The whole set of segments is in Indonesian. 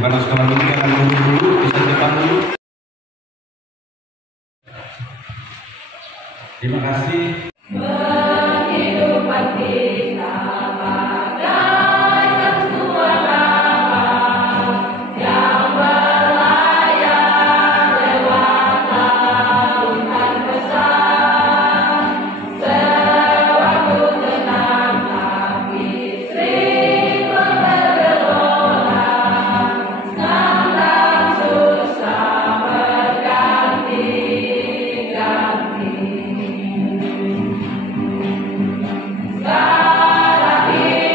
Bukan sekolah dulu, jangan dulu, bisa depan dulu. Terima kasih. Kehidupan kita bagai sebuah kapal yang berlayar lewat lautan besar. Sewaktu tenang tapi sering bergelora, senang dan susah berganti-ganti. Sekarang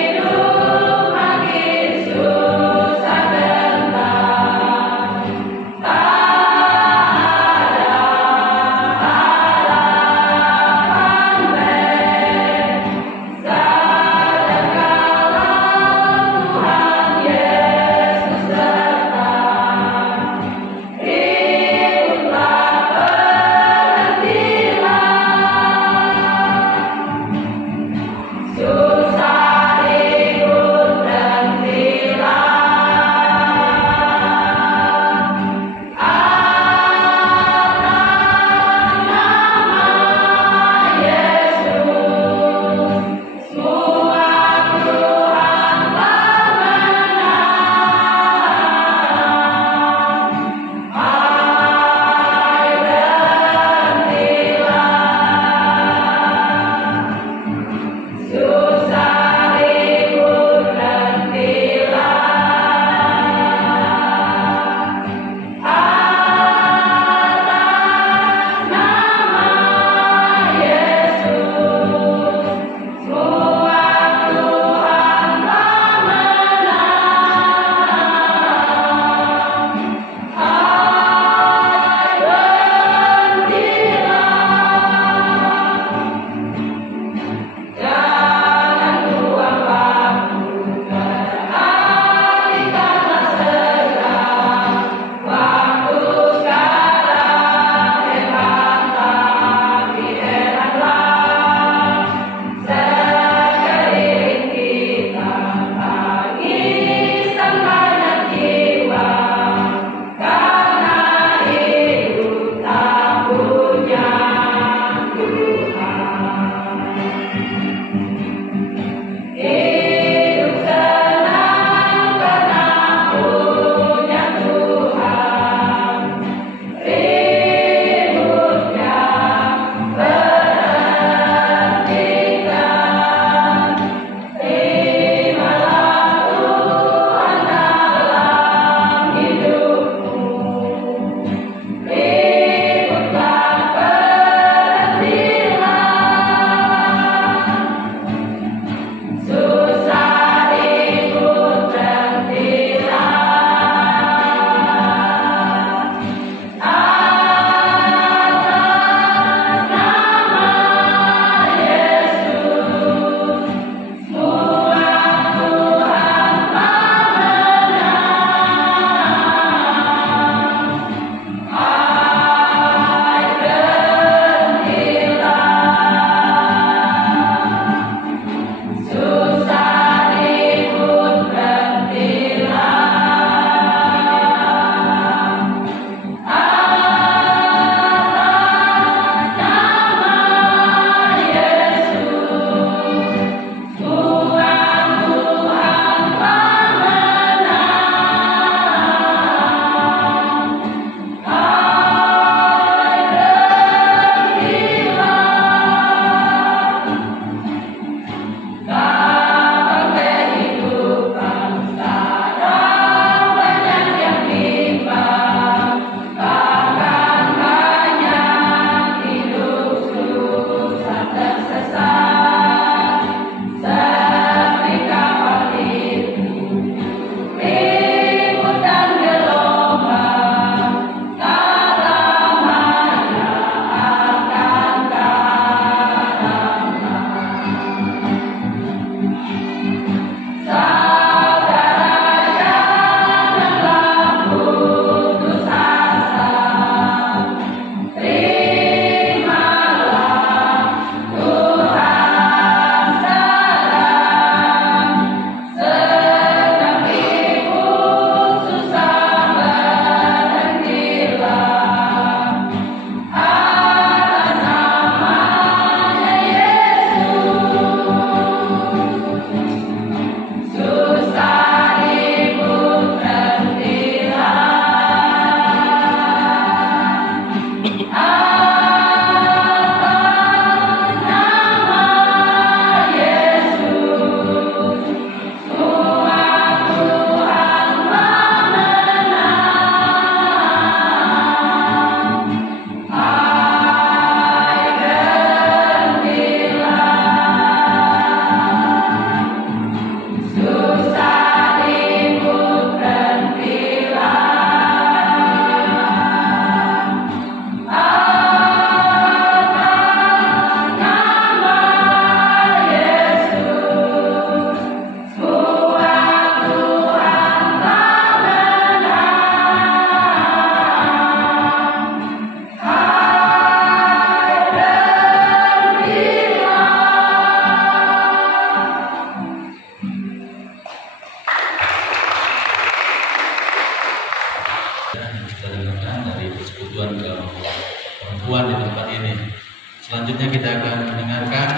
Selanjutnya kita akan mendengarkan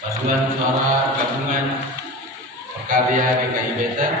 paduan suara gabungan Perkarya GKI Beter.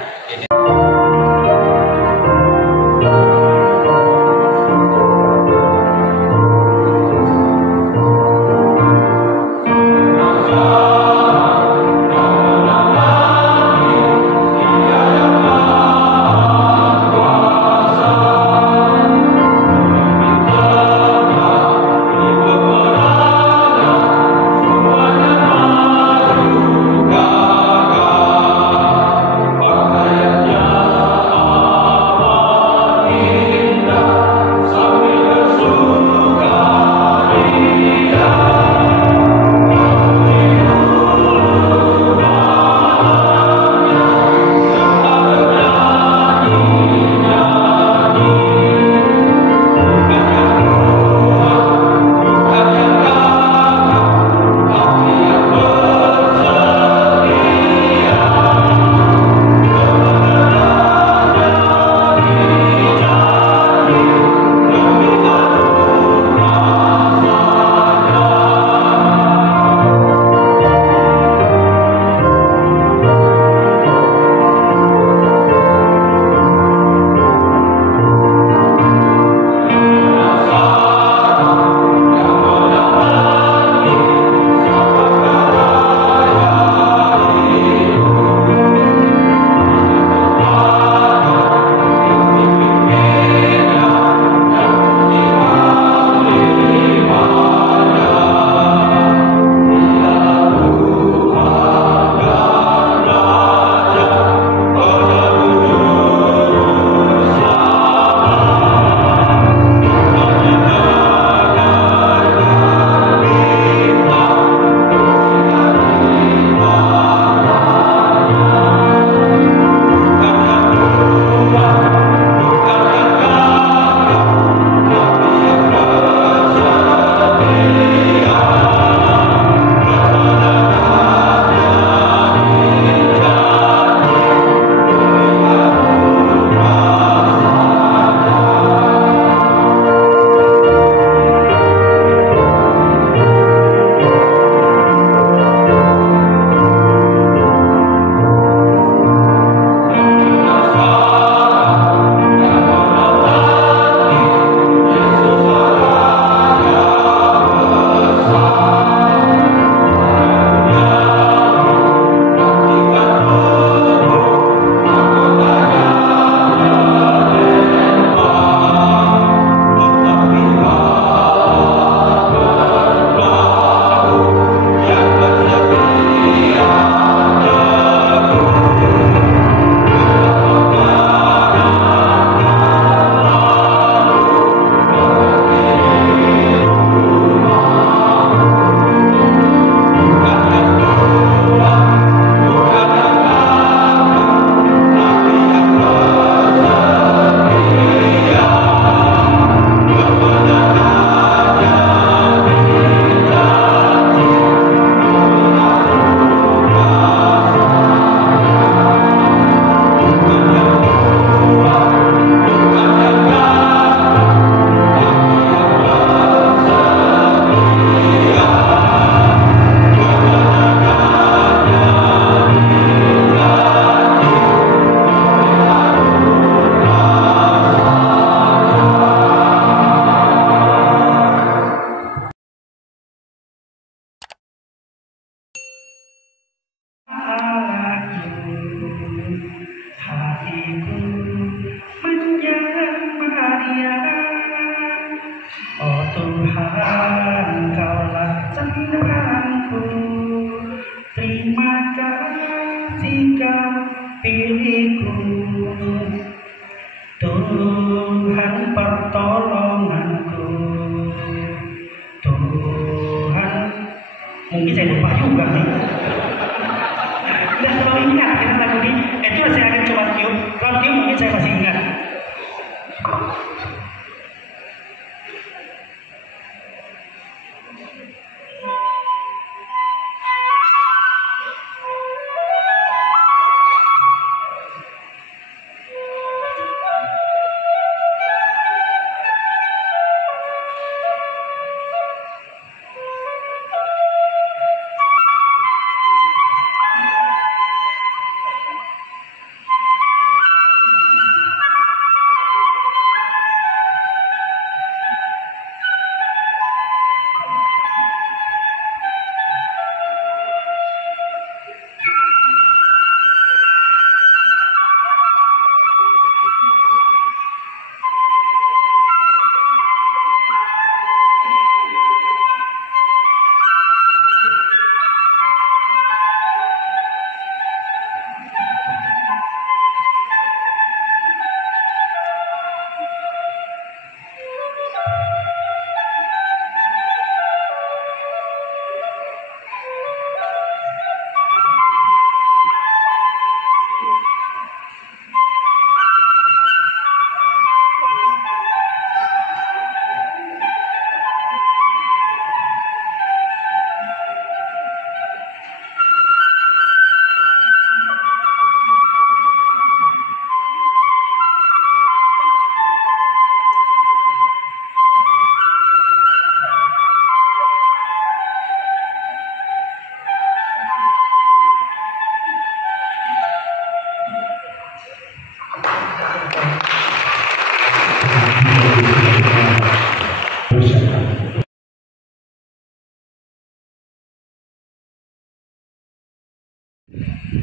Mungkin saya lupa juga nih. Nggak terlalu ingat kita lagu ini. Itu saya akan coba tiup. Kalau tiup mungkin saya masih ingat.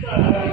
Tuhan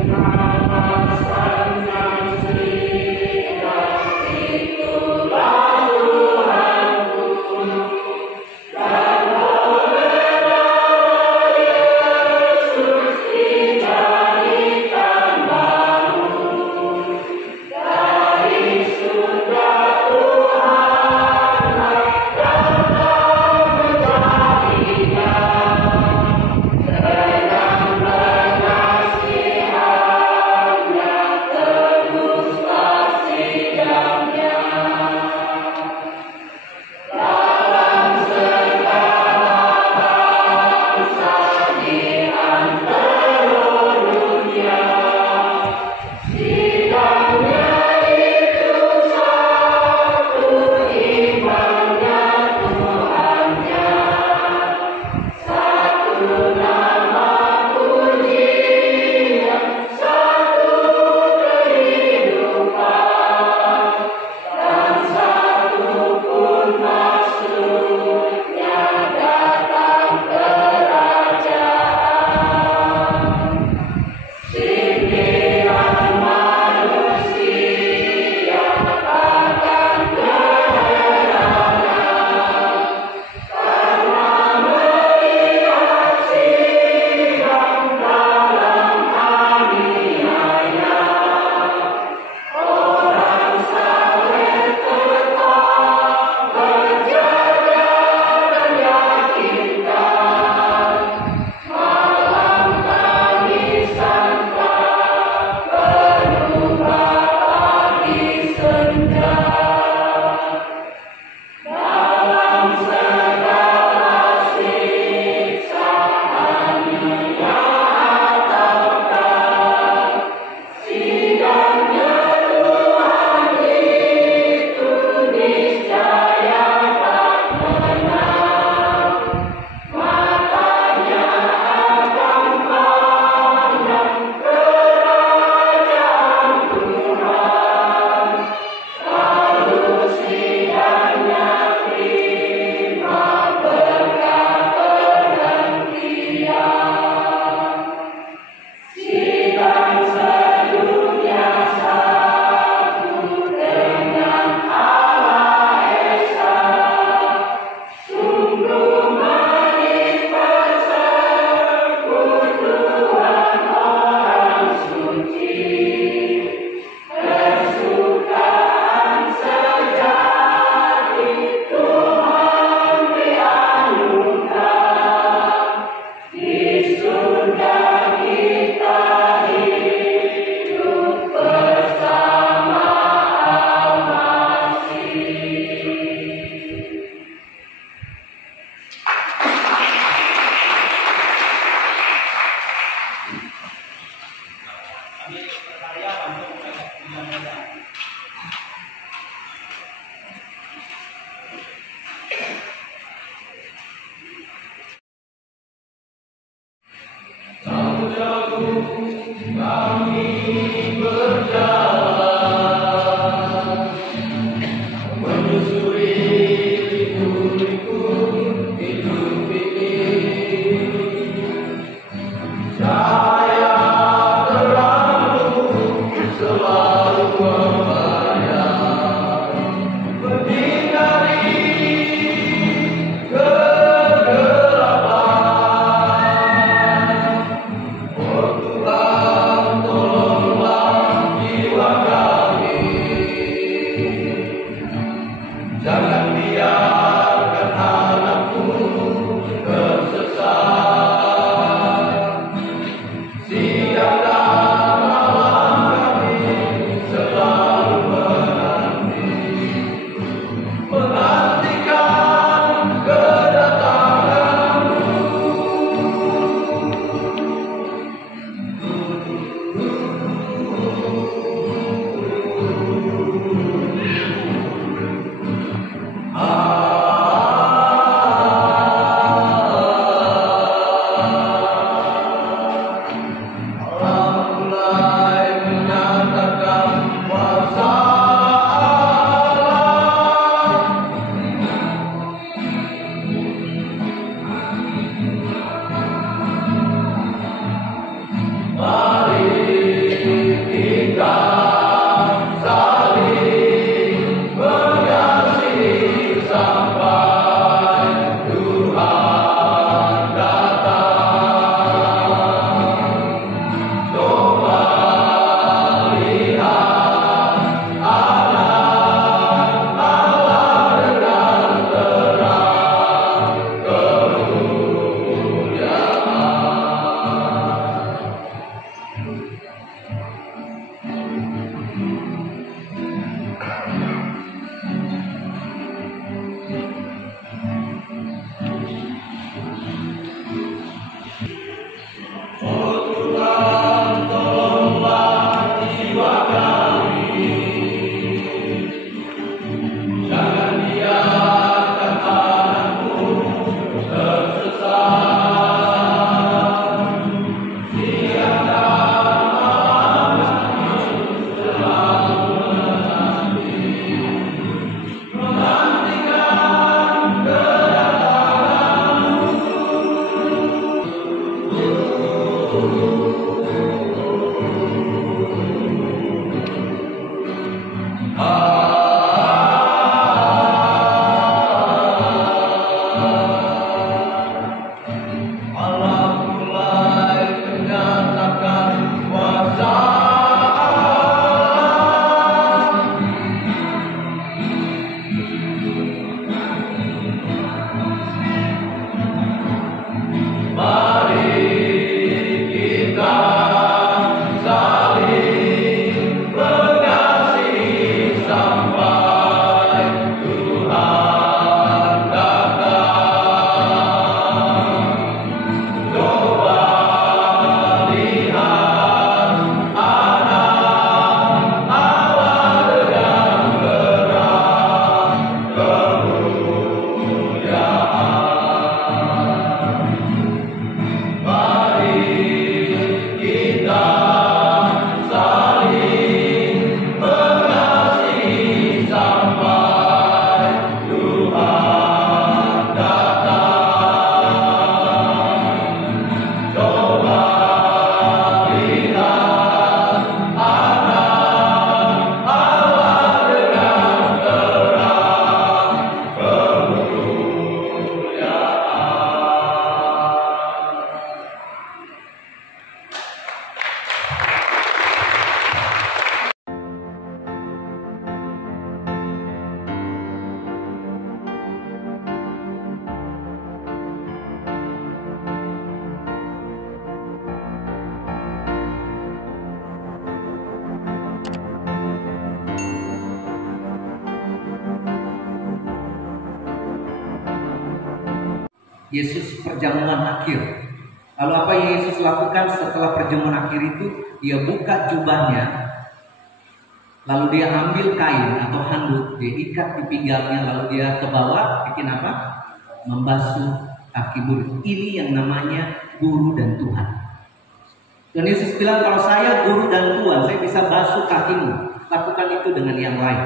Yesus perjamuan akhir. Lalu apa yang Yesus lakukan setelah perjamuan akhir itu? Dia buka jubahnya, lalu dia ambil kain atau handuk, dia ikat di pinggangnya, lalu dia ke bawah, bikin apa? Membasuh kaki murid. Ini yang namanya guru dan Tuhan. Dan Yesus bilang, kalau saya guru dan Tuhan, saya bisa basuh kakimu. Lakukan itu dengan yang lain.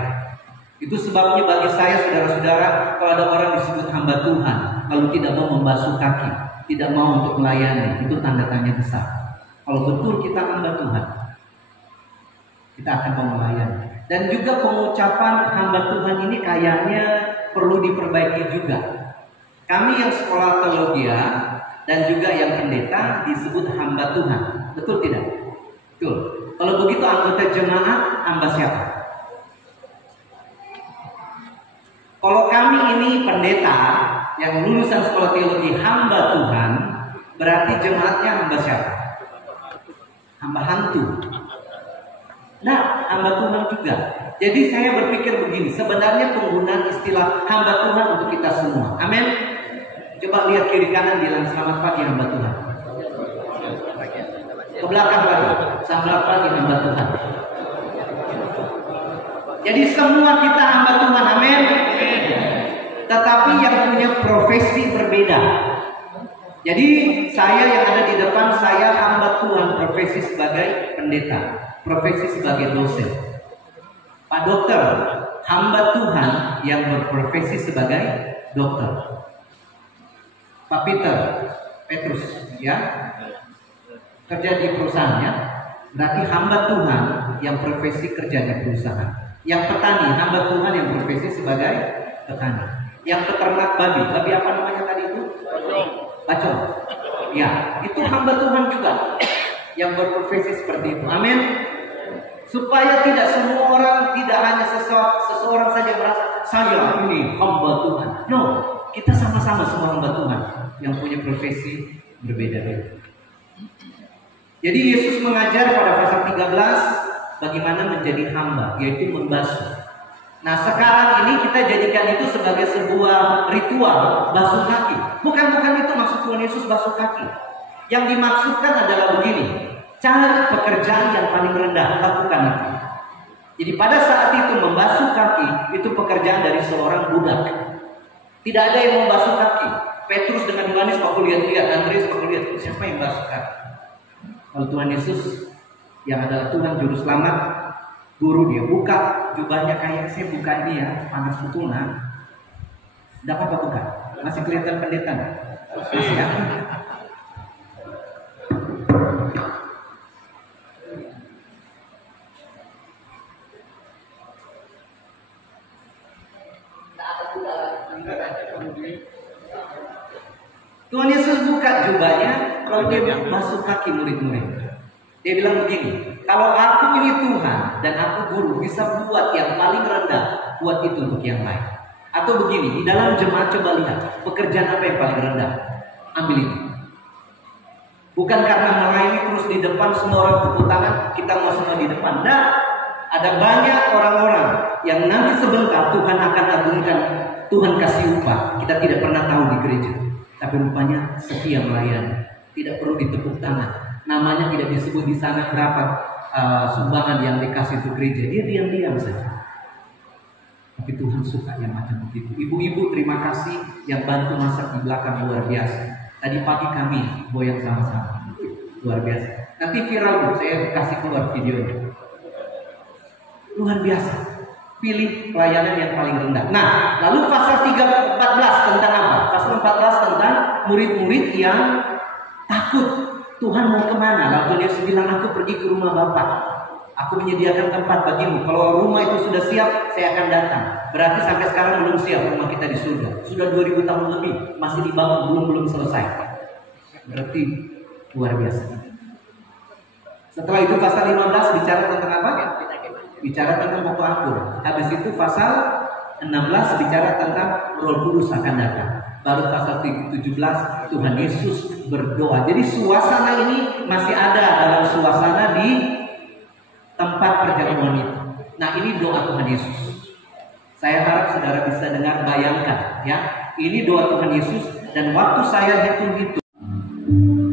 Itu sebabnya bagi saya, saudara-saudara, kalau ada orang disebut hamba Tuhan, lalu tidak mau membasuh kaki, tidak mau untuk melayani, itu tanda tanya besar. Kalau betul kita hamba Tuhan, kita akan mau melayani. Dan juga pengucapan hamba Tuhan ini kayaknya perlu diperbaiki juga. Kami yang sekolah teologi dan juga yang pendeta disebut hamba Tuhan. Betul tidak? Betul. Kalau begitu anggota jemaat hamba siapa? Kalau kami ini pendeta yang lulusan sekolah teologi hamba Tuhan, berarti jemaatnya hamba siapa? Hamba hantu. Nah, hamba Tuhan juga. Jadi saya berpikir begini, sebenarnya penggunaan istilah hamba Tuhan untuk kita semua. Amin. Coba lihat kiri kanan, bilang selamat pagi hamba Tuhan. Ke belakang lagi, selamat pagi hamba Tuhan. Jadi semua kita hamba Tuhan, amin. Tetapi yang punya profesi berbeda. Jadi saya yang ada di depan, saya hamba Tuhan, profesi sebagai pendeta, profesi sebagai dosen. Pak dokter, hamba Tuhan yang berprofesi sebagai dokter. Pak Petrus, ya, kerja di perusahaannya, berarti hamba Tuhan yang profesi kerja di perusahaan. Yang petani, hamba Tuhan yang profesi sebagai petani. Yang peternak babi apa namanya tadi itu? Bacol. Ya, itu hamba Tuhan juga yang berprofesi seperti itu. Amin. Supaya tidak semua orang, tidak hanya seseorang saja merasa saya ini hamba Tuhan. No, kita sama-sama semua hamba Tuhan yang punya profesi berbeda-beda. Jadi Yesus mengajar pada pasal 13 bagaimana menjadi hamba, yaitu membasuh. Nah sekarang ini kita jadikan itu sebagai sebuah ritual basuh kaki. Bukan itu maksud Tuhan Yesus basuh kaki. Yang dimaksudkan adalah begini, cari pekerjaan yang paling rendah, lakukan itu. Jadi pada saat itu membasuh kaki itu pekerjaan dari seorang budak. Tidak ada yang membasuh kaki. Petrus dengan Yohanes waktu lihat-lihat, Andreas waktu lihat, siapa yang basuh kaki? Kalau Tuhan Yesus yang adalah Tuhan Juru Selamat, guru, dia buka jubahnya, kayak saya buka ini ya, panas betul nah. Tidak apa-apa buka. Masih kelihatan pendeta nggak? Masih ya? Tuhan Yesus buka jubahnya, lalu dia basuh kaki murid-murid. Dia bilang begini, kalau aku ini Tuhan dan aku guru, bisa buat yang paling rendah, buat itu untuk yang lain. Atau begini, di dalam jemaat coba lihat, pekerjaan apa yang paling rendah, ambil itu. Bukan karena melayani terus di depan, semua orang tepuk tangan, kita mau semua di depan. Nah, ada banyak orang-orang yang nanti sebentar Tuhan akan agungkan, Tuhan kasih upah. Kita tidak pernah tahu di gereja, tapi rupanya setia melayani, tidak perlu ditepuk tangan. Namanya tidak disebut di sana berapa sumbangan yang dikasih untuk gereja. Dia diam-diam saja. Tapi Tuhan suka yang macam begitu. Ibu-ibu terima kasih yang bantu masak di belakang, luar biasa. Tadi pagi kami goyang sama-sama, luar biasa. Nanti viral bu, saya kasih keluar videonya. Luar biasa. Pilih pelayanan yang paling rendah. Nah, lalu pasal 14 tentang apa? Pasal 14 tentang murid-murid yang takut. Tuhan mau kemana? Lalu Yesus bilang, aku pergi ke rumah Bapa. Aku menyediakan tempat bagimu. Kalau rumah itu sudah siap, saya akan datang. Berarti sampai sekarang belum siap rumah kita di surga. Sudah 2000 tahun lebih, masih dibangun, belum selesai. Berarti luar biasa. Setelah itu pasal 15 bicara tentang apa? Bicara tentang pokok anggur. Habis itu pasal 16 bicara tentang Roh Kudus akan datang. Baru pasal 17 Tuhan Yesus berdoa. Jadi suasana ini masih ada dalam suasana di tempat perjamuan itu. Nah ini doa Tuhan Yesus. Saya harap saudara bisa dengar, bayangkan ya. Ini doa Tuhan Yesus Dan waktu saya hitung-hitung,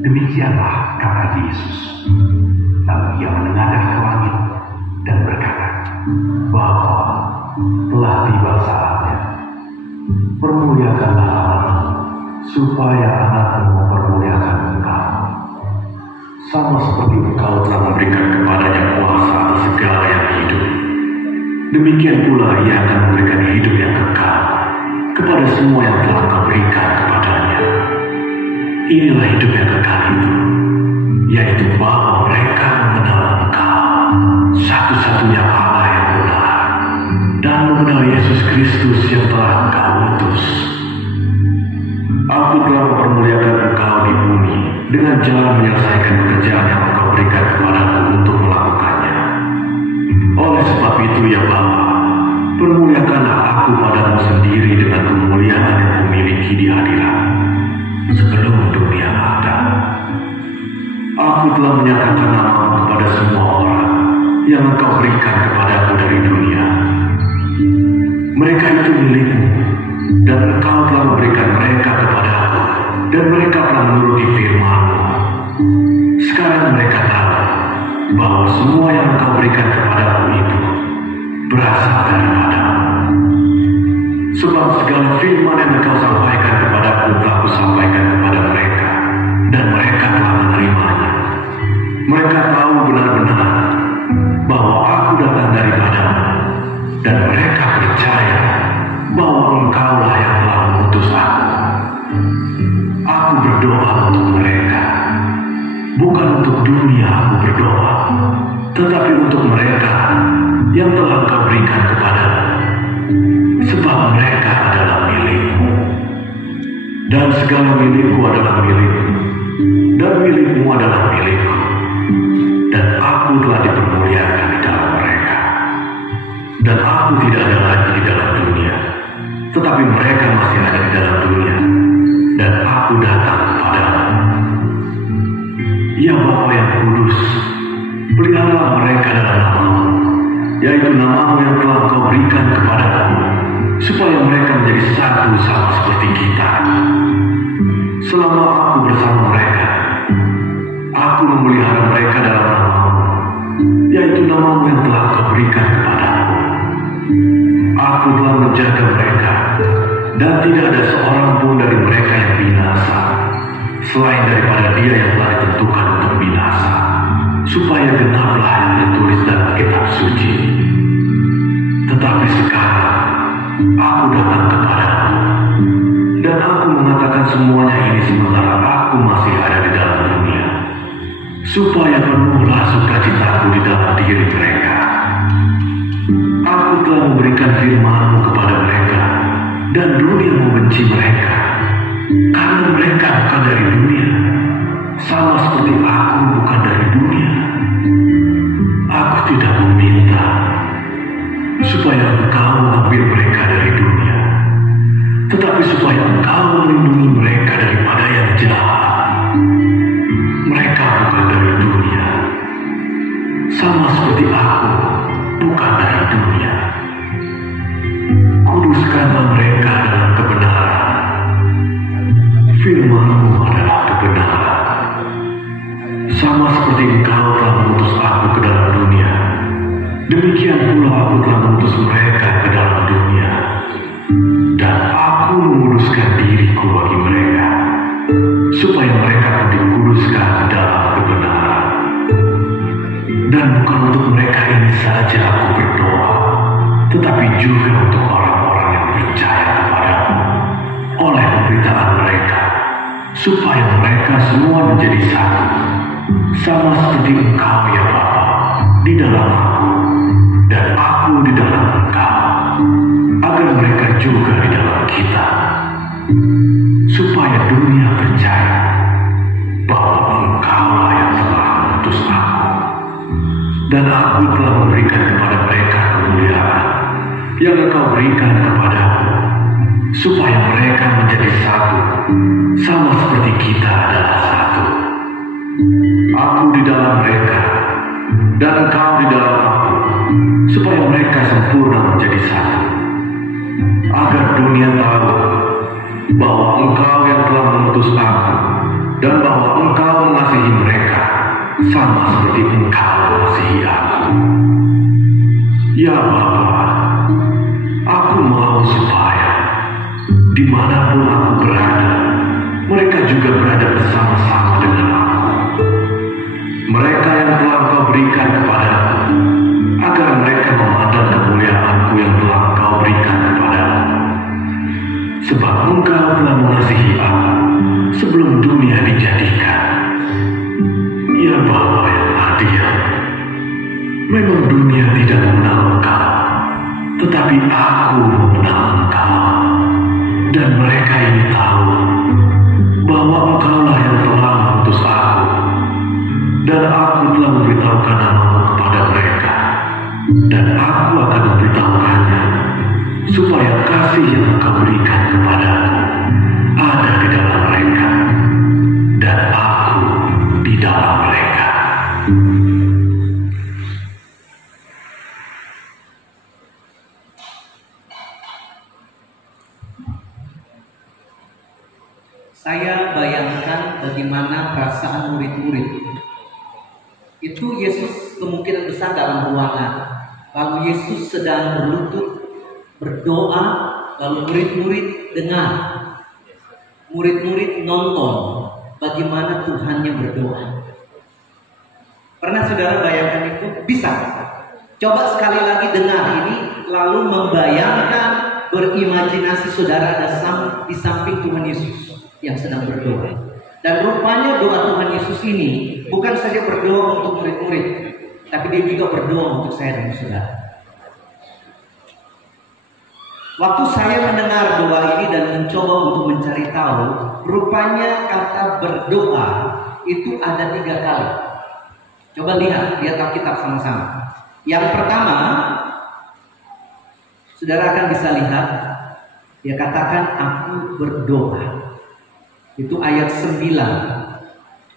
Demikianlah kata Yesus. Lalu ia menengadah ke langit dan berkata, Bapa, telah tiba saatnya. Permuliakanlah anakmu, supaya anakmu mempermuliakan engkau. Sama seperti engkau telah memberikan kepadanya kuasa atas segala yang hidup, demikian pula ia akan memberikan hidup yang kekal kepada semua yang telah engkau berikan kepadanya. Inilah hidup yang kekal itu, yaitu bahwa mereka mengenal Engkau, satu-satunya Allah yang benar, dan mengenal Yesus Kristus yang telah Engkau utus. Aku telah mempermuliakan Engkau di bumi dengan jalan menyelesaikan pekerjaan yang Engkau berikan kepadaku untuk melakukannya. Oleh sebab itu ya Bapa, permuliakanlah aku padamu sendiri dengan kemuliaan yang kumiliki di hadirat sebelum dunia ada. Aku telah menyatakan namamu kepada semua orang yang Engkau berikan kepadaku dari dunia. Mereka itu milikmu, dan Engkau telah memberikan mereka kepadaku, dan mereka telah menuruti firman-Mu. Sekarang mereka tahu bahwa semua yang Engkau berikan kepadaku itu berasal daripada-Mu. Sebab segala firman yang Engkau sampaikan kepadaku telah Kusampaikan kepada mereka, dan mereka telah menerimanya. Mereka tahu benar-benar bahwa aku datang daripada-Mu, dan mereka percaya bahwa Engkaulah yang telah mengutus aku. Aku berdoa untuk mereka, bukan untuk dunia aku berdoa, tetapi untuk mereka yang telah Engkau berikan kepadaku, sebab mereka adalah milik-Mu. Dan segala milikku adalah milik-Mu, dan milik-Mu adalah milikku. Dan aku telah dipermuliakan di dalam mereka. Dan aku tidak ada lagi di dalam dunia, tetapi mereka masih ada di dalam dunia, dan aku datang kepadamu. Ya Bapa yang kudus, peliharalah mereka dalam nama-Mu, yaitu nama-Mu yang telah Engkau berikan kepadaku, supaya mereka menjadi satu sama seperti kita. Selama aku bersama mereka, aku memelihara mereka dalam nama-Mu, yaitu nama-Mu yang telah Engkau berikan kepadaku. Aku telah menjaga mereka, dan tidak ada seorang pun dari mereka yang binasa, selain daripada dia yang telah ditentukan untuk binasa, supaya genaplah yang tertulis dalam kitab suci. Tetapi sekarang aku datang kepadamu, dan aku mengatakan semuanya ini sementara aku masih ada di dalam dunia, supaya penuhlah sukacitaku di dalam diri mereka. Aku telah memberikan firman-Mu kepada mereka, dan dunia membenci mereka, karena mereka bukan dari dunia, sama seperti aku bukan dari dunia. Aku tidak meminta supaya Engkau mengambil mereka dari dunia, tetapi supaya Engkau melindungi mereka daripada yang jahat. Mereka bukan dari dunia, sama seperti aku bukan dari dunia. Kuduskanlah mereka dalam kebenaran. Firman-Mu adalah kebenaran. Sama seperti Engkau telah mengutus aku ke dalam dunia, demikian pula aku telah mengutus mereka ke dalam dunia. Dan aku menguduskan diriku bagi mereka, supaya mereka pun dikuduskan dalam kebenaran. Dan bukan untuk mereka ini saja aku berdoa, tetapi juga untuk orang-orang yang percaya kepadamu oleh pemberitaan mereka, supaya mereka semua menjadi satu, sama seperti Engkau ya Bapa di dalam aku, dan aku di dalam Engkau, agar mereka juga di dalam kita, supaya dunia percaya bahwa Engkaulah yang telah mengutus aku. Dan aku telah memberikan kepada mereka kemuliaan yang Engkau berikan kepadaku, supaya mereka menjadi satu, sama seperti kita adalah satu. Aku di dalam mereka, dan Engkau di dalam aku, supaya mereka sempurna menjadi satu, agar dunia tahu bahwa Engkau yang telah mengutus aku dan bahwa Engkau mengasihi mereka sama seperti Engkau mengasihi aku. Ya Bapa, aku mau supaya dimanapun aku berada, mereka juga berada bersama-sama dengan aku. Mereka yang telah Engkau berikan kepadaku, agar mereka memandang kemuliaan-Ku yang telah Engkau berikan kepadaku. Sebab Engkau telah mengasihi aku sebelum dunia dijadikan. Ya Bapa yang adil, memang dunia tidak mengenal Engkau, tetapi aku mengenal Engkau. Dan mereka ini tahu bahwa Engkaulah yang telah mengutus aku, dan aku telah memberitahukan nama-Mu kepada mereka, dan aku akan memberitahukannya, supaya kasih yang Engkau berikan kepadaku ada di dalam mereka, dan aku di dalam mereka. Saya bayangkan bagaimana perasaan murid-murid. Itu Yesus kemungkinan besar dalam ruangan. Lalu Yesus sedang berlutut, berdoa, lalu murid-murid dengar. Murid-murid nonton bagaimana Tuhannya berdoa. Pernah saudara bayangkan itu? Bisa. Coba sekali lagi dengar ini, lalu membayangkan, berimajinasi saudara ada di samping Tuhan Yesus yang sedang berdoa. Dan rupanya doa Tuhan Yesus ini bukan saja berdoa untuk murid-murid, tapi dia juga berdoa untuk saya dan saudara. Waktu saya mendengar doa ini dan mencoba untuk mencari tahu, rupanya kata berdoa itu ada 3 kali. Coba lihat Alkitab sama-sama. Yang pertama, saudara akan bisa lihat, dia katakan aku berdoa. Itu ayat 9.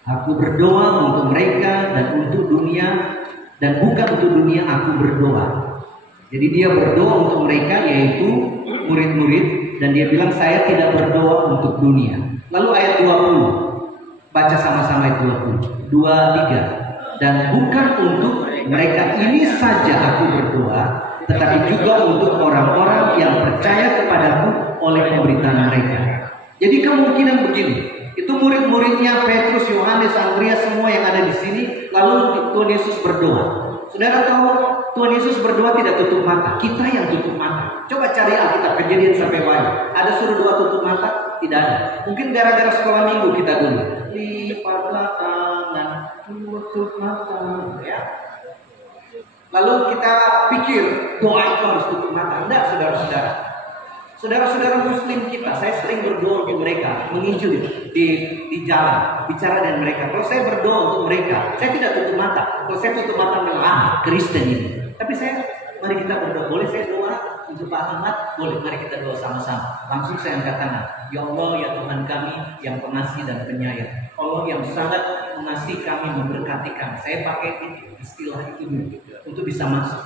Aku berdoa untuk mereka dan untuk dunia, dan bukan untuk dunia aku berdoa. Jadi dia berdoa untuk mereka, yaitu murid-murid, dan dia bilang saya tidak berdoa untuk dunia. Lalu ayat 20, baca sama-sama ayat 20, 2, 3. Dan bukan untuk mereka ini saja aku berdoa, tetapi juga untuk orang-orang yang percaya kepadaku oleh pemberitaan mereka. Jadi kemungkinan begini, itu murid-muridnya Petrus, Yohanes, Andreas, semua yang ada di sini. Lalu Tuhan Yesus berdoa. Saudara tahu Tuhan Yesus berdoa tidak tutup mata. Kita yang tutup mata. Coba cari Alkitab Kejadian sampai Wahyu. Ada suruh doa tutup mata? Tidak ada. Mungkin gara-gara sekolah minggu kita dulu. Lipatlah tangan, tutup mata, ya. Lalu kita pikir doa itu harus tutup mata. Enggak, saudara-saudara. Saudara-saudara Muslim kita, saya sering berdoa untuk mereka, menginjil di jalan, bicara dengan mereka. Kalau saya berdoa untuk mereka, saya tidak tutup mata. Kalau saya tutup mata, bilang, Kristen ini. Tapi mari kita berdoa. Boleh saya doa untuk Pak Ahmad? Boleh, mari kita doa sama-sama. Langsung saya angkat tangan. Ya Allah, ya Tuhan kami yang pengasih dan penyayang. Allah yang sangat mengasihi kami, memberkati kami. Saya pakai istilah itu dulu untuk bisa masuk.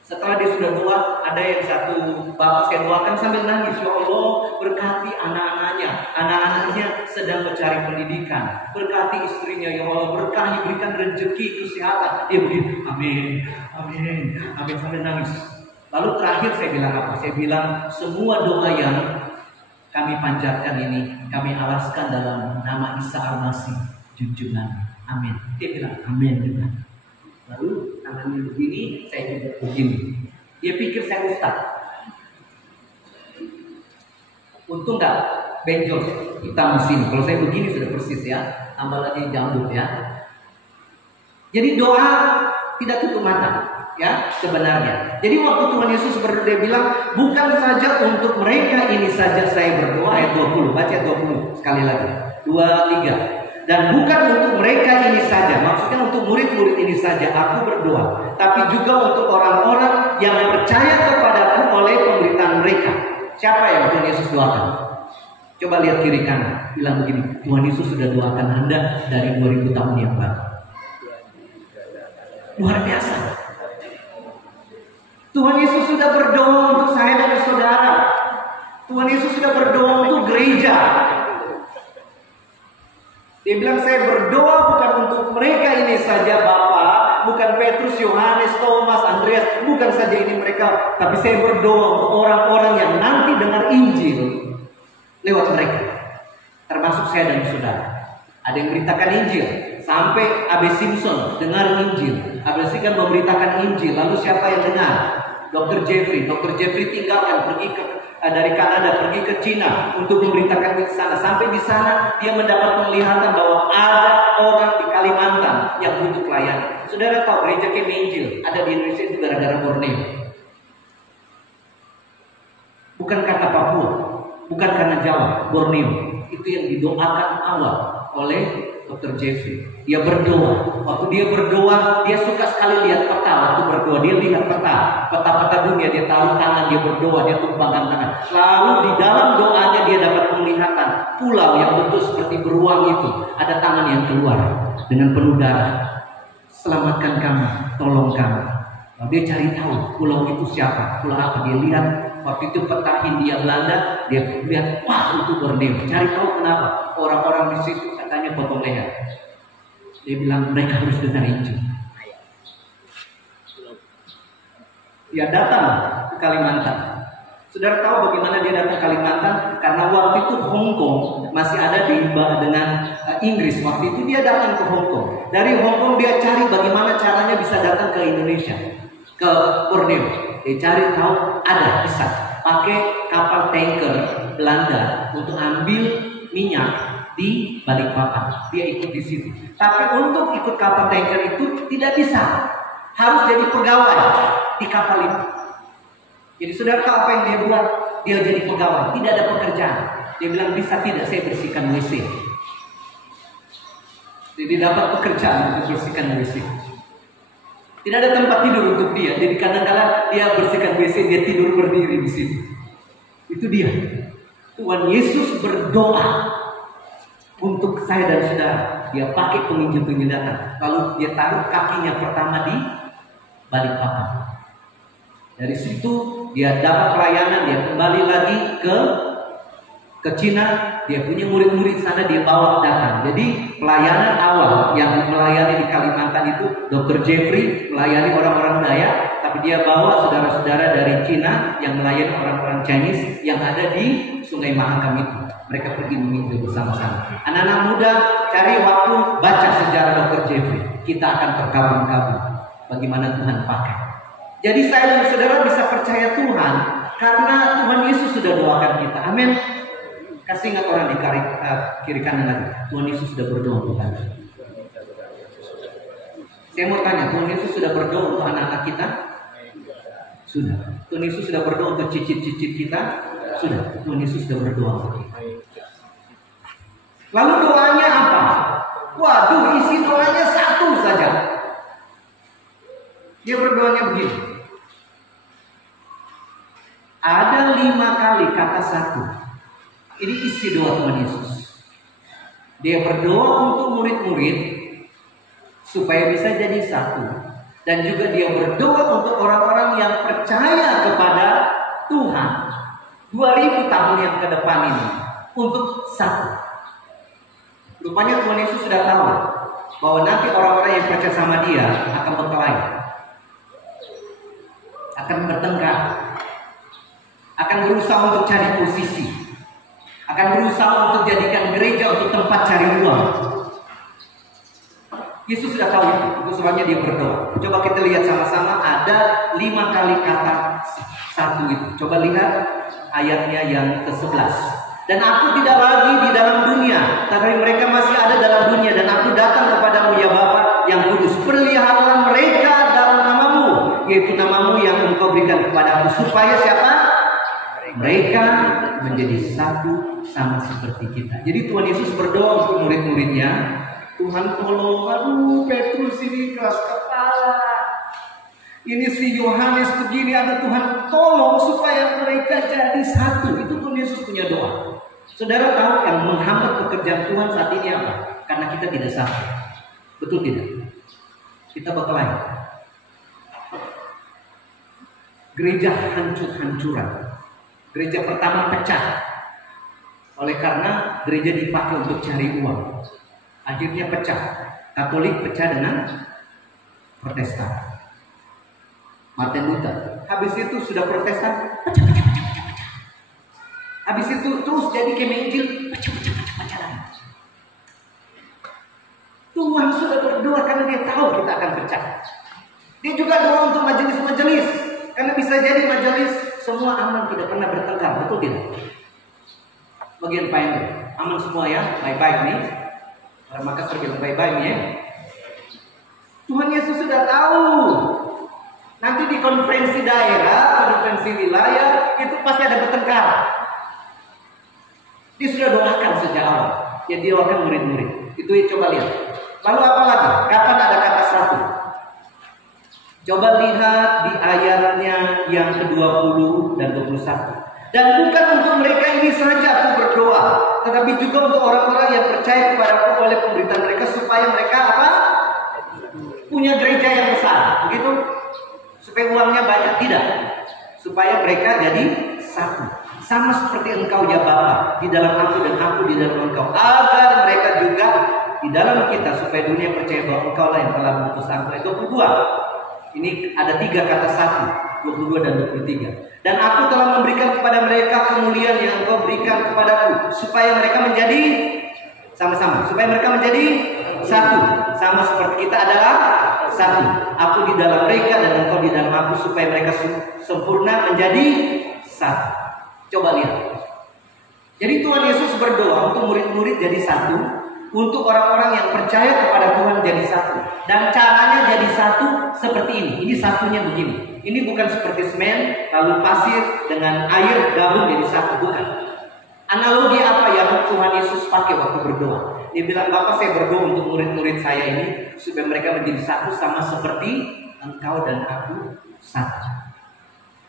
Setelah dia sudah doa, ada yang satu bapak saya doakan sambil nangis. Ya Allah, berkati anak-anaknya. Anak-anaknya sedang mencari pendidikan. Berkati istrinya, ya Allah, berkahi, berikan rezeki, kesehatan. Dia begini, amin, amin, amin, sambil nangis. Lalu terakhir saya bilang apa? Saya bilang semua doa yang kami panjatkan ini, kami alaskan dalam nama Isa Al-Masih, junjungan. Amin. Dia bilang amin juga. Lalu tangannya begini, saya juga begini. Dia pikir saya ustaz. Untung nggak benjol hitam di sini. Kalau saya begini sudah persis ya. Tambah lagi jambut ya. Jadi doa tidak tutup mata ya sebenarnya. Jadi waktu Tuhan Yesus berdoa dia bilang bukan saja untuk mereka ini saja saya berdoa. Ayat 20, baca ayat 20 sekali lagi. 2, 3. Dan bukan untuk mereka ini saja, maksudnya untuk murid-murid ini saja aku berdoa, tapi juga untuk orang-orang yang percaya kepadaku oleh pemberitaan mereka. Siapa yang Tuhan Yesus doakan? Coba lihat kiri kanan, bilang begini, Tuhan Yesus sudah doakan Anda dari 2000 tahun yang lalu. Luar biasa. Tuhan Yesus sudah berdoa untuk saya dan saudara. Tuhan Yesus sudah berdoa untuk gereja. Dia bilang, saya berdoa bukan untuk mereka ini saja Bapa, bukan Petrus, Yohanes, Thomas, Andreas, bukan saja ini mereka, tapi saya berdoa untuk orang-orang yang nanti dengar Injil lewat mereka, termasuk saya dan saudara. Ada yang beritakan Injil, sampai A.B. Simpson dengar Injil. A.B. Simpson memberitakan Injil, lalu siapa yang dengar? Dr. Jeffrey tinggalkan, pergi dari Kanada, pergi ke Cina untuk memberitakan di sana. Sampai di sana dia mendapat penglihatan bahwa ada orang di Kalimantan yang butuh pelayanan. Saudara tahu gereja Kemi Injil ada di Indonesia itu gara-gara Borneo. Bukan karena Papua, bukan karena Jawa, Borneo. Itu yang didoakan awal oleh Dr. Jeffrey. Dia berdoa. Waktu dia berdoa, dia suka sekali lihat peta. Waktu berdoa, dia lihat peta dunia. Dia taruh tangan, dia berdoa, dia tumpangkan tangan. Lalu di dalam doanya dia dapat penglihatan pulau yang bentuk seperti beruang itu. Ada tangan yang keluar dengan penuh darah. Selamatkan kami, tolong kami. Lalu dia cari tahu pulau itu siapa, pulau apa. Dia lihat waktu itu peta Hindia Belanda, dia lihat, wah itu Borneo. Cari tahu kenapa orang-orang di situ katanya potong leher. Dia bilang mereka harus dengar Injil. Dia datang ke Kalimantan. Saudara tahu bagaimana dia datang ke Kalimantan? Karena waktu itu Hong Kong masih ada dengan Inggris. Waktu itu dia datang ke Hong Kong. Dari Hong Kong dia cari bagaimana caranya bisa datang ke Indonesia, ke Borneo. Dia cari tahu ada bisa pakai kapal tanker Belanda untuk ambil minyak di Balikpapan. Dia ikut di situ. Tapi untuk ikut kapal tanker itu tidak bisa. Harus jadi pegawai di kapal itu. Jadi saudara tahu apa yang dia buat? Dia jadi pegawai. Tidak ada pekerjaan. Dia bilang bisa tidak saya bersihkan WC. Jadi dapat pekerjaan untuk bersihkan WC. Tidak ada tempat tidur untuk dia. Jadi kadang-kadang dia bersihkan WC, dia tidur berdiri di situ. Itu dia. Tuhan Yesus berdoa untuk saya dan saudara. Dia pakai penginjil datang. Lalu dia taruh kakinya pertama di Balikpapan. Dari situ dia dapat pelayanan. Dia kembali lagi ke Cina. Dia punya murid-murid sana, dia bawa datang. Jadi pelayanan awal yang melayani di Kalimantan itu Dr. Jeffrey melayani orang-orang Dayak, tapi dia bawa saudara-saudara dari Cina yang melayani orang-orang Chinese yang ada di Sungai Mahakam itu. Mereka pergi menginjil bersama-sama. Anak-anak muda, cari waktu baca sejarah Dr. Jeffrey. Kita akan terkabung-kabung bagaimana Tuhan pakai. Jadi saya dan saudara bisa percaya Tuhan karena Tuhan Yesus sudah doakan kita. Amin. Kasih ingat orang di kiri kanan lagi. Tuhan Yesus sudah berdoa untuk Anda. Saya mau tanya, Tuhan Yesus sudah berdoa untuk anak-anak kita? Sudah. Tuhan Yesus sudah berdoa untuk cicit-cicit kita? Sudah. Tuhan Yesus sudah berdoa untuk kita. Lalu doanya apa? Waduh, isi doanya satu saja. Dia berdoanya begini. Ada 5 kali kata satu. Ini isi doa Tuhan Yesus. Dia berdoa untuk murid-murid supaya bisa jadi satu. Dan juga dia berdoa untuk orang-orang yang percaya kepada Tuhan 2000 tahun yang ke depan ini untuk satu. Rupanya Tuhan Yesus sudah tahu bahwa nanti orang-orang yang percaya sama dia akan berkelahi, akan bertengkar, akan berusaha untuk cari posisi, akan berusaha untuk jadikan gereja untuk tempat cari uang. Yesus sudah tahu itu sebabnya dia berdoa. Coba kita lihat sama-sama, ada 5 kali kata satu itu. Coba lihat ayatnya yang ke-11. Dan aku tidak lagi di dalam dunia, tapi mereka masih ada dalam dunia. Dan aku datang kepadamu ya Bapa yang kudus, peliharalah mereka dalam namamu, yaitu namamu yang engkau berikan kepada aku, supaya siapa? Mereka menjadi satu sama seperti kita. Jadi Tuhan Yesus berdoa untuk murid-muridnya, Tuhan tolong, aduh Petrus ini keras kepala, ini si Yohanes begini, ada Tuhan tolong supaya mereka jadi satu. Itu Tuhan Yesus punya doa. Saudara tahu yang menghambat pekerjaan Tuhan saat ini apa? Karena kita tidak satu. Betul tidak? Kita berkelahi. Gereja hancur-hancuran. Gereja pertama pecah. Oleh karena gereja dipakai untuk cari uang. Akhirnya pecah. Katolik pecah dengan Protestan. Martin Luther. Habis itu sudah Protestan, pecah. Habis itu terus jadi Kemenjil, pecah lagi. Tuhan sudah berdoa karena dia tahu kita akan pecah. Dia juga doa untuk majelis-majelis. Karena bisa jadi majelis semua aman, tidak pernah bertengkar, betul tidak? Bagian Pak Hendro, aman semua ya, baik-baik nih. Orang Makassar bilang baik-baik nih ya. Tuhan Yesus sudah tahu. Nanti di konferensi daerah, konferensi wilayah, itu pasti ada bertengkar. Dia sudah doakan sejak awal. Ya dia doakan murid-murid. Itu coba lihat. Lalu apa lagi? Kapan ada kata satu? Coba lihat di ayatnya yang ke-20 dan 21. Dan bukan untuk mereka ini saja aku berdoa, tetapi juga untuk orang-orang yang percaya kepadaku oleh pemberitaan mereka, supaya mereka apa? Punya gereja yang besar, begitu? Supaya uangnya banyak, tidak? Supaya mereka jadi satu, sama seperti engkau ya Bapa, di dalam aku dan aku di dalam engkau, agar mereka juga di dalam kita, supaya dunia percaya bahwa engkau lah yang telah mengutus aku. Itu 22. Ini ada 3 kata satu, 22 dan 23. Dan aku telah memberikan kepada mereka kemuliaan yang engkau berikan kepadaku, supaya mereka menjadi sama-sama, supaya mereka menjadi satu, sama seperti kita adalah satu. Aku di dalam mereka dan engkau di dalam aku, supaya mereka sempurna menjadi satu. Coba lihat. Jadi Tuhan Yesus berdoa untuk murid-murid jadi satu, untuk orang-orang yang percaya kepada Tuhan jadi satu. Dan caranya jadi satu seperti ini. Ini satunya begini. Ini bukan seperti semen lalu pasir dengan air gabung jadi satu, bukan. Analogi apa yang Tuhan Yesus pakai waktu berdoa? Dia bilang, Bapak saya berdoa untuk murid-murid saya ini supaya mereka menjadi satu sama seperti engkau dan aku satu.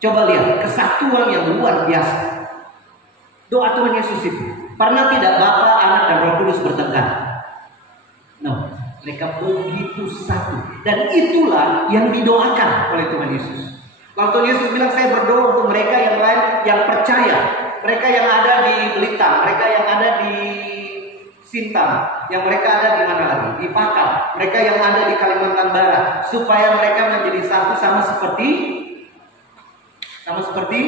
Coba lihat kesatuan yang luar biasa. Doa Tuhan Yesus itu. Pernah tidak Bapa, Anak dan Roh Kudus bertengkar? No. Mereka begitu satu. Dan itulah yang didoakan oleh Tuhan Yesus. Lalu Tuhan Yesus bilang, saya berdoa untuk mereka yang lain yang percaya. Mereka yang ada di Blitar, mereka yang ada di Sintang, yang mereka ada di mana lagi? Di Pakar, mereka yang ada di Kalimantan Barat, supaya mereka menjadi satu sama seperti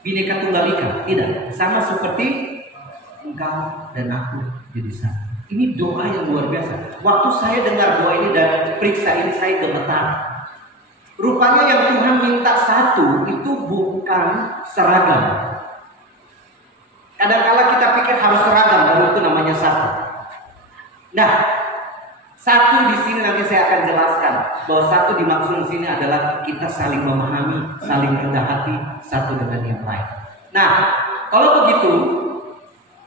Bhinneka Tunggal Ika. Tidak, sama seperti engkau dan aku jadi satu. Ini doa yang luar biasa. Waktu saya dengar doa ini dan periksa ini, saya gemetar. Rupanya yang Tuhan minta satu itu bukan seragam. Kadang-kala kita pikir harus seragam, baru itu namanya satu. Nah, satu di sini nanti saya akan jelaskan bahwa satu dimaksud di sini adalah kita saling memahami, saling rendah hati satu dengan yang lain. Nah, kalau begitu,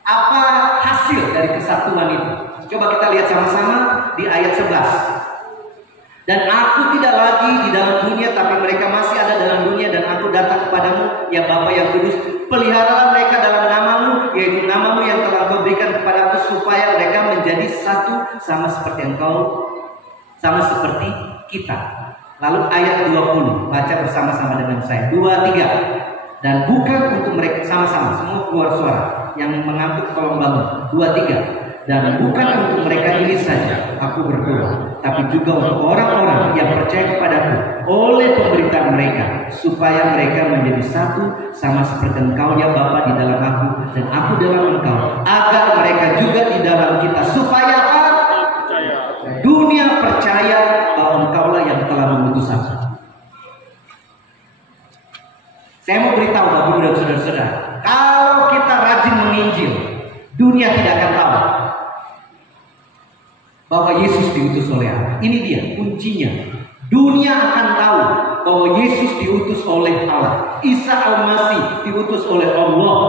apa hasil dari kesatuan itu? Coba kita lihat sama-sama di ayat 11. Dan aku tidak lagi di dalam dunia, tapi mereka masih ada dalam dunia, dan aku datang kepadamu, ya Bapa yang kudus. Peliharalah mereka dalam namamu, yaitu namamu yang telah kau berikan kepadaku, supaya mereka menjadi satu sama seperti engkau, sama seperti kita. Lalu ayat 20, baca bersama-sama dengan saya. 2, 3. Dan bukan untuk mereka, sama-sama, semua keluar suara. Yang mengantuk tolong bangun. 2, 3. Dan bukan untuk mereka ini saja aku berdoa, tapi juga untuk orang-orang yang percaya kepadaku oleh pemberitaan mereka, supaya mereka menjadi satu sama seperti engkau ya Bapa di dalam aku dan aku dalam engkau, agar mereka juga di dalam kita, supaya apa? Dunia percaya bahwa engkaulah yang telah mengutus aku. Saya mau beritahu Bapak Ibu dan saudara-saudara, kalau kita rajin menginjil, dunia tidak akan tahu bahwa Yesus diutus oleh Allah. Ini dia kuncinya. Dunia akan tahu bahwa Yesus diutus oleh Allah. Isa Al-Masih diutus oleh Allah.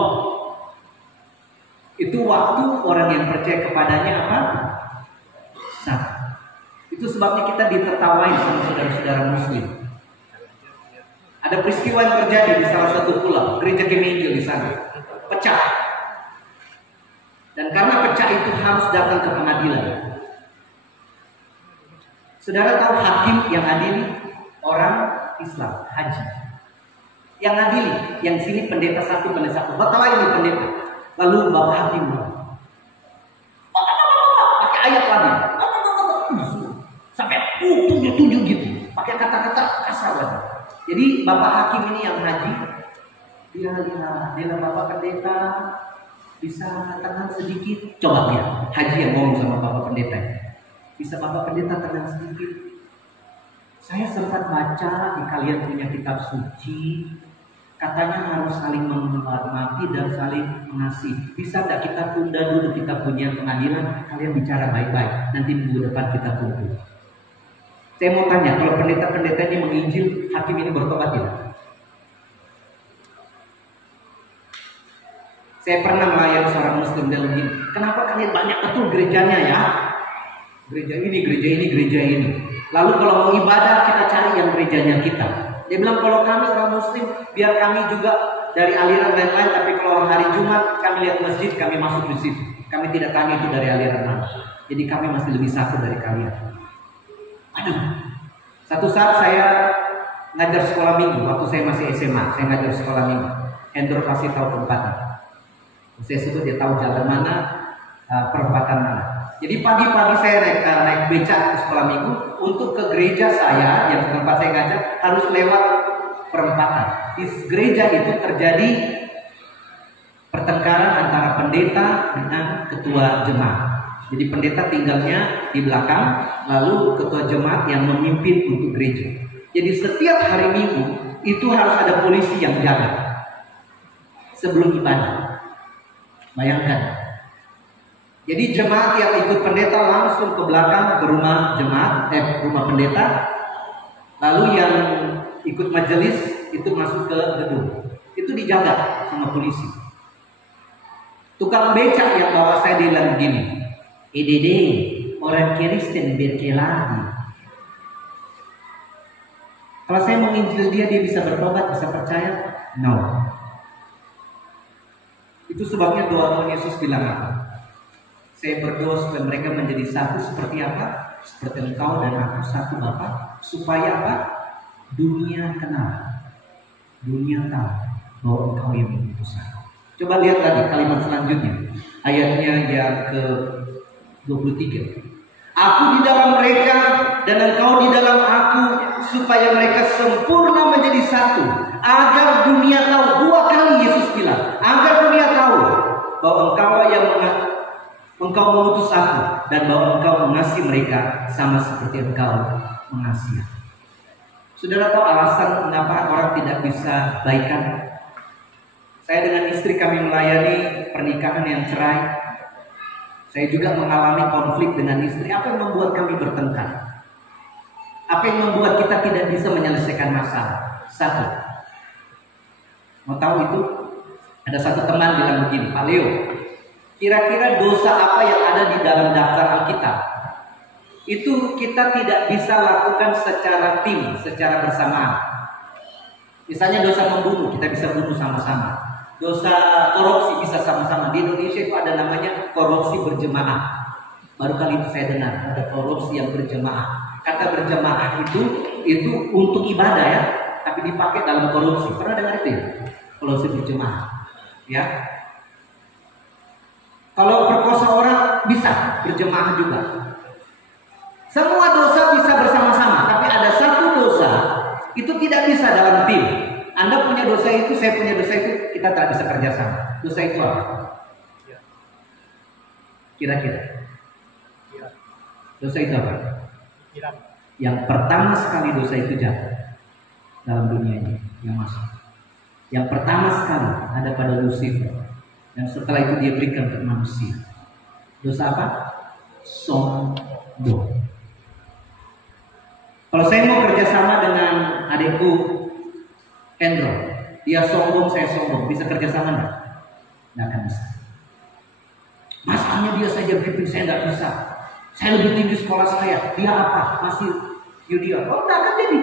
Itu waktu orang yang percaya kepadanya apa? Satu. Itu sebabnya kita ditertawai sama saudara-saudara Muslim. Ada peristiwa yang terjadi di salah satu pulau, gereja Kemenjil di sana, pecah. Dan karena pecah itu harus datang ke pengadilan. Saudara tahu hakim yang adil orang Islam, haji. yang ngadili, yang sini pendeta satu, batalai ini pendeta. Lalu bapak hakim pakai ayat lagi, sampai tunjuk gitu, pakai kata-kata kasar lagi. Jadi bapak hakim ini yang haji, dia bapak pendeta bisa tenang sedikit. Coba lihat haji yang ngomong sama bapak pendeta, bisa bapak pendeta tenang sedikit. Saya sempat baca di kalian punya kitab suci, katanya harus saling menghormati dan saling mengasihi. Bisa tidak kita tunda dulu kita punya pengadilan, kalian bicara baik-baik, nanti minggu depan kita kumpul. Saya mau tanya, kalau pendeta-pendeta ini menginjil, hakim ini bertobat tidak? Saya pernah melayani seorang muslim dalam ini. Kenapa kalian banyak betul gerejanya ya? Gereja ini. Lalu kalau mau ibadah kita cari yang gerejanya kita. Dia bilang kalau kami orang muslim, biar kami juga dari aliran lain-lain, tapi kalau hari Jumat kami lihat masjid, kami masuk di situ. Kami tidak tanya itu dari aliran mana. Jadi kami masih lebih satu dari kalian. Aduh. Satu saat saya ngajar sekolah minggu, waktu saya masih SMA, saya ngajar sekolah minggu. Hendro kasih tahu tempatnya. Saya sebut dia tahu jalan mana, perempatan mana. Jadi pagi-pagi saya naik becak ke sekolah minggu untuk ke gereja saya yang tempat saya ngajar harus lewat perempatan. Di gereja itu terjadi pertengkaran antara pendeta dengan ketua jemaat. Jadi pendeta tinggalnya di belakang, lalu ketua jemaat yang memimpin untuk gereja. Jadi setiap hari Minggu itu harus ada polisi yang jaga sebelum ibadah. Bayangkan. Jadi jemaat yang ikut pendeta langsung ke belakang ke rumah rumah pendeta. Lalu yang ikut majelis itu masuk ke gedung. Itu dijaga sama polisi. Tukang becak yang bawa saya bilang begini, "Dede, orang Kristen berkelahi." Kalau saya menginjil dia bisa bertobat, bisa percaya? No. Itu sebabnya doa Tuhan Yesus bilang apa? Saya berdoa supaya mereka menjadi satu seperti apa? Seperti engkau dan aku satu Bapa. Supaya apa? Dunia kenal, dunia tahu bahwa engkau yang mengutus aku. Coba lihat lagi kalimat selanjutnya, ayatnya yang ke-23. Aku di dalam mereka dan engkau di dalam aku, supaya mereka sempurna menjadi satu, agar dunia tahu. 2 kali Yesus bilang, agar dunia tahu bahwa engkau yang engkau mengutus aku dan bahwa engkau mengasihi mereka sama seperti engkau mengasihi. Saudara tahu alasan mengapa orang tidak bisa baikan? Saya dengan istri kami melayani pernikahan yang cerai. Saya juga mengalami konflik dengan istri. Apa yang membuat kami bertengkar? Apa yang membuat kita tidak bisa menyelesaikan masalah? Satu, mau tahu itu? Ada satu teman bilang begini, Pak Leo, kira-kira dosa apa yang ada di dalam daftar Alkitab? Itu kita tidak bisa lakukan secara tim, secara bersamaan. Misalnya dosa membunuh, kita bisa bunuh sama-sama. Dosa korupsi bisa sama-sama. Di Indonesia itu ada namanya korupsi berjemaah. Baru kali itu saya dengar ada korupsi yang berjemaah. Kata berjemaah itu untuk ibadah ya, tapi dipakai dalam korupsi. Pernah dengar itu ya? Korupsi berjemaah. Ya. Kalau perkosa orang bisa berjemaah juga. Semua dosa bisa bersama-sama, tapi ada satu dosa itu tidak bisa dalam tim. Anda punya dosa itu, saya punya dosa itu, kita tak bisa kerjasama. Dosa itu apa? Kira-kira. Dosa itu apa? Yang pertama sekali dosa itu jatuh dalam dunia ini yang masuk. Yang pertama sekali ada pada Lucifer, dan setelah itu dia berikan ke manusia. Dosa apa? Sombong. Kalau saya mau kerjasama dengan adikku Hendro, dia sombong, saya sombong, bisa kerjasama enggak? Nggak akan bisa. Masalahnya dia saja briefing, saya nggak bisa. Saya lebih tinggi sekolah saya, dia apa? Masih junior. Oh, nggak akan jadi.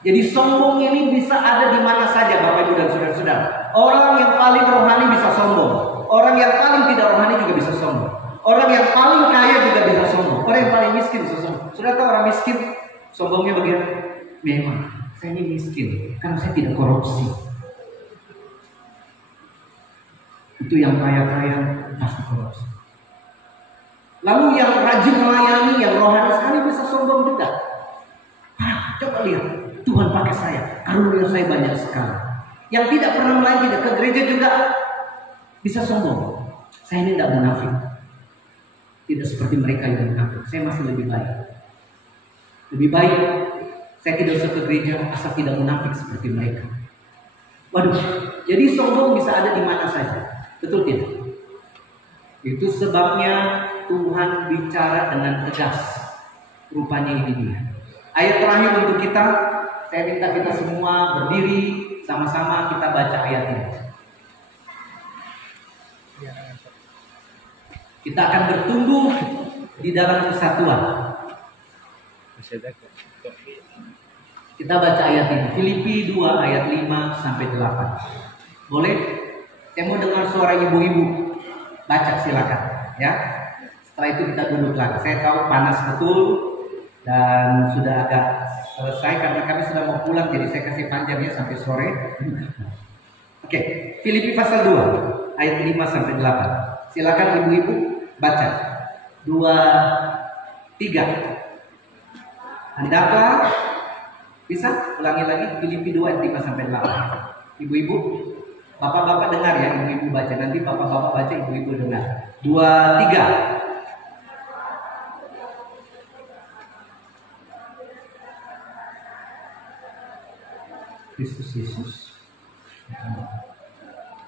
Jadi sombong ini bisa ada di mana saja, Bapak Ibu dan saudara-saudara. Orang yang paling rohani bisa sombong. Orang yang paling tidak rohani juga bisa sombong. Orang yang paling kaya juga bisa sombong. Orang yang paling miskin bisa sombong. Sudah tahu orang miskin sombongnya bagaimana? Memang Saya ini miskin karena saya tidak korupsi. Itu yang kaya-kaya pasti korupsi. Lalu yang rajin melayani, yang rohani sekali bisa sombong juga. Coba lihat, Tuhan pakai saya, karunia saya banyak sekali. Yang tidak pernah melayani, tidak ke gereja juga bisa sombong. Saya ini tidak munafik. Tidak seperti mereka yang munafik. Saya masih lebih baik. Lebih baik saya tidak usah ke gereja asal tidak munafik seperti mereka. Waduh, jadi sombong bisa ada di mana saja. Betul tidak? Itu sebabnya Tuhan bicara dengan tegas. Rupanya ini dia. Ayat terakhir untuk kita, saya minta kita semua berdiri sama-sama kita baca ayat ini. Kita akan bertumbuh di dalam kesatuan. Kita baca ayat ini, Filipi 2 ayat 5 sampai 8. Boleh? Saya mau dengar suara ibu-ibu. Baca silakan, ya. Setelah itu kita duduk lagi. Saya tahu panas betul dan sudah agak selesai karena kami sudah mau pulang, jadi saya kasih panjang ya sampai sore. Oke, Filipi pasal 2 ayat 5 sampai 8. Silakan ibu-ibu baca. 2, 3. Hendaklah, bisa ulangi lagi Filipi 2 ayat 5 sampai 8. Ibu-ibu, bapak-bapak dengar ya, ibu-ibu baca, nanti bapak-bapak baca, ibu-ibu dengar. 2, 3. Kristus Yesus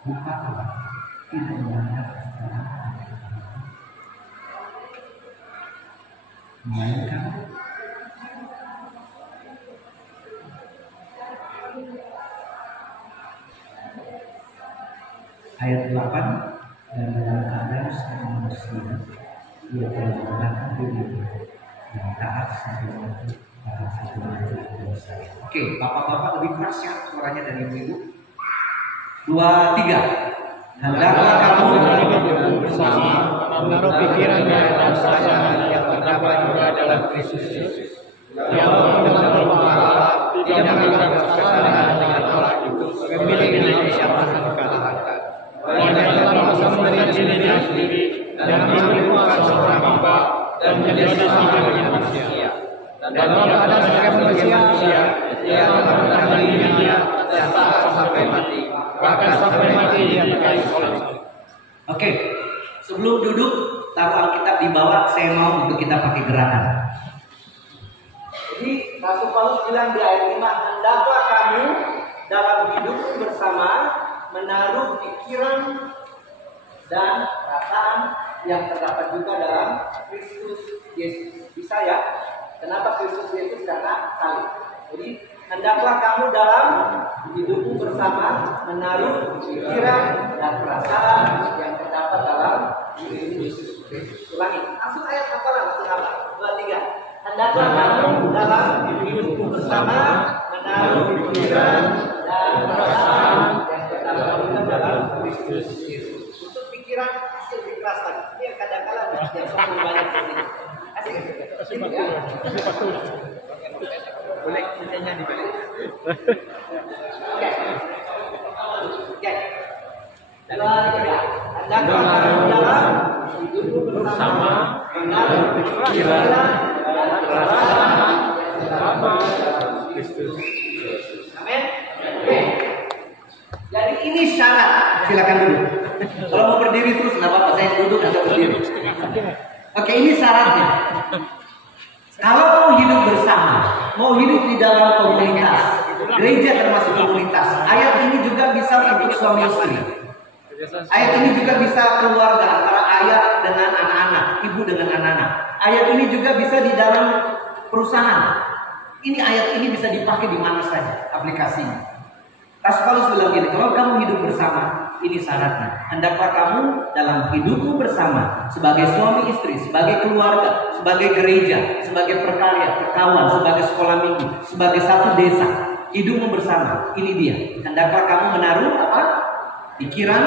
bukan Allah, tidak memandang kesalahan, melainkan ayat 8, dan dalam keadaan sebagai manusia ia telah menggunakan diri yang taat sampai mati. Oke, bapak-bapak lebih keras ya suaranya dari ibu-ibu. 2, 3. Hendaklah kamu bersama menaruh pikiran dan sayang yang terdapat juga dalam Kristus Yesus, yang mengenal Allah, tidak menganggap kesalahan dengan Allah itu memilih Indonesia mengatakan, dan merasa melihat dirinya sendiri dan menemukan seorang hamba dan menjadi sama dengan manusia. Dan dalam keadaan sebagai manusia, ia melakukan dirinya dan taat sampai mati, bahkan sampai mati yang dikayu salib. Oke, sebelum duduk taruh Alkitab di bawah, saya mau untuk kita pakai gerakan. Jadi Rasul Paulus bilang di ayat 5, hendaklah kamu dalam hidup bersama menaruh pikiran dan perasaan yang terdapat juga dalam Kristus Yesus. Bisa ya? Kenapa Kristus Yesus? Karena salib. Jadi hendaklah kamu dalam hidupmu bersama menaruh pikiran dan perasaan yang terdapat dalam Kristus Yesus. Ulangi. Langsung ayat apa? Langsung apa? 2, 3. Hendaklah kamu dalam hidupmu bersama menaruh pikiran dan perasaan yang terdapat dalam Kristus Yesus. Untuk pikiran hasil keras lagi. Ini kadang-kadang yang semakin banyak di sini. Kasih batu. Boleh kitanya dibalik. Oke. 2, 3. Hendaklah kamu dalam hidupmu bersama menaruh pikiran dan perasaan yang terdapat dalam Kristus. Amin. Oke. Jadi ini syarat. Silakan duduk. Kalau mau berdiri terus nggak apa-apa, saya duduk atau berdiri. Oke, ini syaratnya. Kalau mau hidup bersama, mau hidup di dalam komunitas, gereja termasuk komunitas. Ayat ini juga bisa untuk suami istri. Ayat ini juga bisa keluarga antara ayah dengan anak-anak, ibu dengan anak-anak. Ayat ini juga bisa di dalam perusahaan. Ini ayat ini bisa dipakai di mana saja aplikasinya. Rasul Paulus bilang gini, kalau kamu hidup bersama, ini syaratnya. Hendaklah kamu dalam hidupmu bersama sebagai suami istri, sebagai keluarga, sebagai gereja, sebagai perkawan, sebagai sekolah minggu, sebagai satu desa. Hidupmu bersama, ini dia. Hendaklah kamu menaruh apa? Pikiran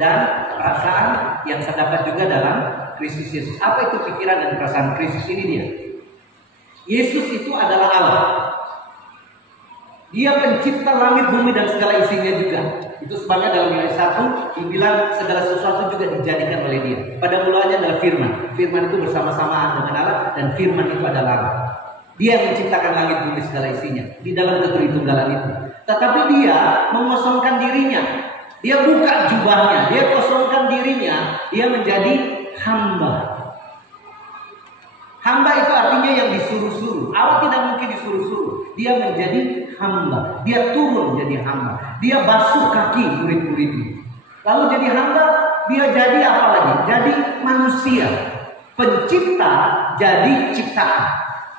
dan perasaan yang terdapat juga dalam Kristus Yesus. Apa itu pikiran dan perasaan Kristus? Ini dia. Yesus itu adalah Allah. Dia pencipta langit, bumi, dan segala isinya juga. Itu sebabnya dalam Yohanes 1 dibilang segala sesuatu juga dijadikan oleh Dia. Pada mulanya adalah firman. Firman itu bersama-samaan dengan Allah, dan firman itu adalah Allah. Dia yang menciptakan langit, bumi, segala isinya di dalam ketertunggalan itu. Tetapi Dia mengosongkan dirinya. Dia buka jubahnya, Dia kosongkan dirinya, Dia menjadi hamba. Hamba itu artinya yang disuruh-suruh. Allah tidak mungkin disuruh-suruh. Dia menjadi hamba. Dia turun jadi hamba. Dia basuh kaki murid-muridnya. Lalu jadi hamba, dia jadi apa lagi? Jadi manusia. Pencipta jadi ciptaan.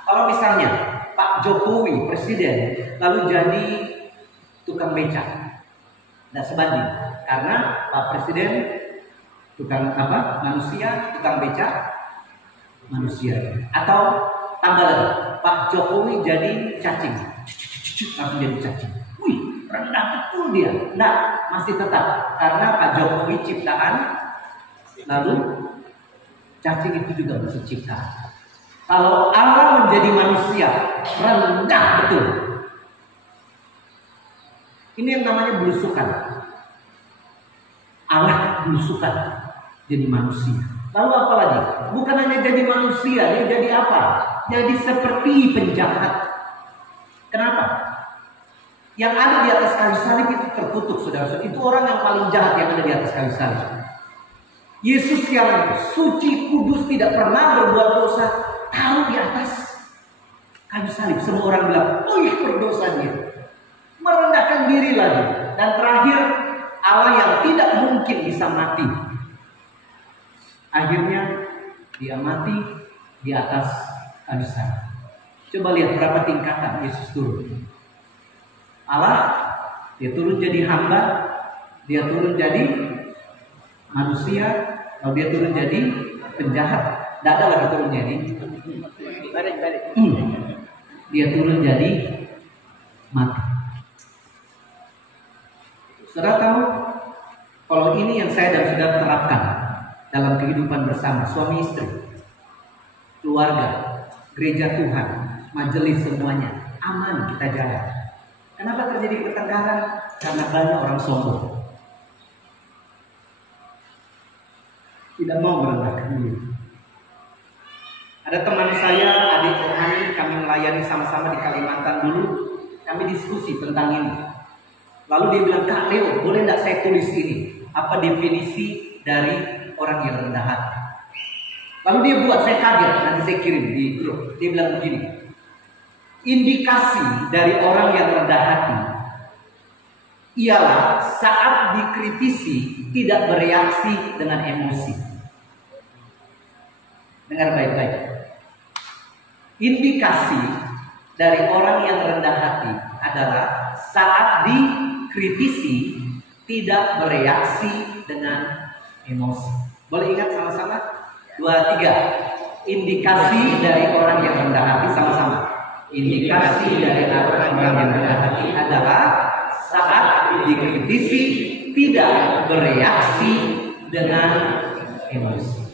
Kalau misalnya Pak Jokowi presiden, lalu jadi tukang becak, tidak sebanding. Karena Pak Presiden tukang apa? Manusia, tukang becak manusia. Atau tambah lagi, Pak Jokowi jadi cacing, langsung jadi cacing. Wih, rendah betul dia. Nah, masih tetap karena Pak Jokowi ciptaan, lalu cacing itu juga masih ciptaan. Kalau Allah menjadi manusia, rendah betul. Ini yang namanya belusukan. Allah belusukan jadi manusia. Lalu apa lagi? Bukan hanya jadi manusia, dia jadi apa? Jadi seperti penjahat. Kenapa? Yang ada di atas kayu salib itu terkutuk, saudara-saudara. Itu orang yang paling jahat yang ada di atas kayu salib. Yesus yang suci, kudus, tidak pernah berbuat dosa, taruh di atas kayu salib. Semua orang bilang, oh iya berdosa dia. Merendahkan diri lagi. Dan terakhir, Allah yang tidak mungkin bisa mati, akhirnya dia mati di atas kayu salib. Coba lihat berapa tingkatan Yesus turun. Allah, dia turun jadi hamba, dia turun jadi manusia, lalu dia turun jadi penjahat. Tidak ada lagi turun jadi dia turun jadi mati. Saudara tahu, kalau ini yang saya dan saudara terapkan dalam kehidupan bersama, suami istri, keluarga, gereja Tuhan, majelis, semuanya aman kita jalan. Kenapa terjadi pertengkaran? Karena banyak orang sombong, tidak mau merendahkan diri. Ada teman saya, adik rohani, kami melayani sama-sama di Kalimantan dulu. Kami diskusi tentang ini. Lalu dia bilang, Kak Leo, boleh tidak saya tulis ini? Apa definisi dari orang yang rendah hati? Lalu dia buat, saya kaget, nanti saya kirim di grup. Dia bilang begini, indikasi dari orang yang rendah hati ialah saat dikritisi tidak bereaksi dengan emosi. Dengar baik-baik. Indikasi dari orang yang rendah hati adalah saat dikritisi tidak bereaksi dengan emosi. Boleh ingat sama-sama? 2, 3. Indikasi dari orang yang rendah hati, sama-sama. Indikasi dari orang yang rendah hati adalah saat dikritisi tidak bereaksi dengan emosi.